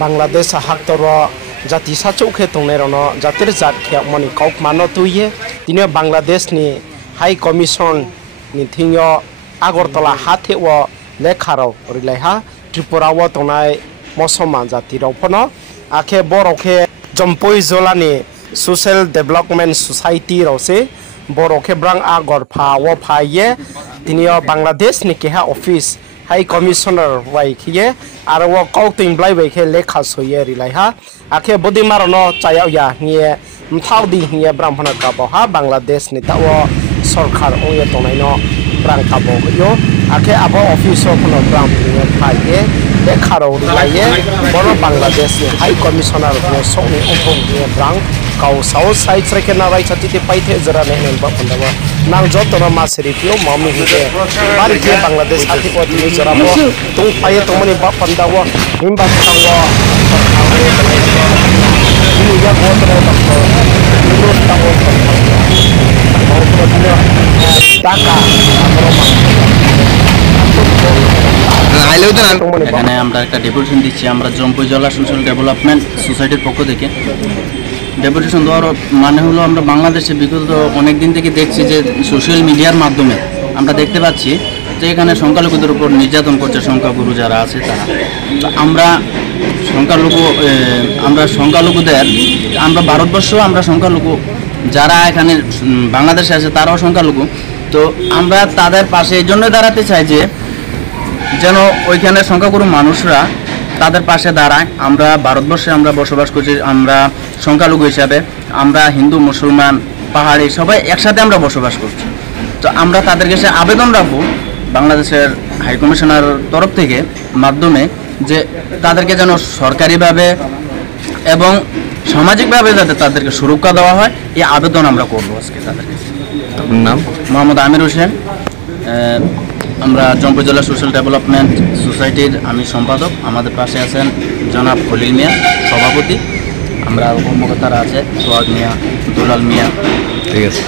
Bangladesh haktoro jati sachok khe tongnerono jatir jat khe mani kauk mano tuye tini Bangladesh ni High Commission ni thingyo Agartala hathe wo lekharo rilaiha Tripura wo tongnai mosoma jati rokpono akhe borokhe Jompoi Zolani Social Development Society rose borokhe brang agor pha wo phaye tinio Bangladesh ni keha office High Commissioner wai khiye aro wo kauting blai bai khe lekha soye rilaiha akhe bodimarono chayau ya nie mthaudi hie brahmana ka boha Bangladesh ni tawo sarkar oye tonaino brang ka bo yo akhe abo office of no brang ni phaye lekharo rilaiye boro Bangladesh ni High Commissioner ni sokni ompong ni brang kau south side reke na rai chati te paithe jara ne ba pandawa nang jotono masri pio mami hige bari ke Bangladesh ati ko ni jara mo tung paye tomani ba pandawa himba tangwa ini ya gotro takko ini tawo taka এখানে আমরা একটা deputation দিচ্ছি আমরা জম্পই জেলা social development সোসাইটির পক্ষ থেকে deputation দেওয়ার মানে হলো আমরা বাংলাদেশে বিগত অনেক দিন থেকে দেখছি যে সোশ্যাল মিডিয়ার মাধ্যমে আমরা দেখতে পাচ্ছি যে এখানে সংখ্যালঘুদের উপর নির্যাতন করছে সংখ্যাগুরু যারা আছে তারা আমরা সংখ্যালঘুদের আমরা ভারতবর্ষ আমরা সংখ্যালঘু যারা এখানে বাংলাদেশে আছে তারাও সংখ্যালঘু তো আমরা তাদের পাশে এই জন্য দাঁড়াতে চাই যে যেন ওইখানে সংখ্যাগুরু মানুষরা তাদের পাশে দাঁড়ায় আমরা ভারতবর্ষে আমরা বসবাস করছি আমরা সংখ্যালঘু হিসাবে আমরা হিন্দু মুসলমান পাহাড়ি সবাই একসাথে আমরা বসবাস করছি তো আমরা তাদের কাছে আবেদন রাখবো বাংলাদেশের হাই কমিশনার তরফ থেকে মাধ্যমে যে তাদেরকে যেন সরকারিভাবে এবং সামাজিকভাবে যাতে তাদেরকে সুরক্ষা দেওয়া হয় এই আবেদন আমরা করবো আজকে তাদের কাছে। আপনার নাম? মোহাম্মদ আমির হোসেন, আমরা জম্পই জেলা সোশ্যাল ডেভেলপমেন্ট সোসাইটির আমি সম্পাদক, আমাদের পাশে আছেন জনাব খলিল মিয়া সভাপতি, আমরা কর্মকর্তারা আছে সোহাগ মিয়া, দুলাল মিয়া। ঠিক আছে।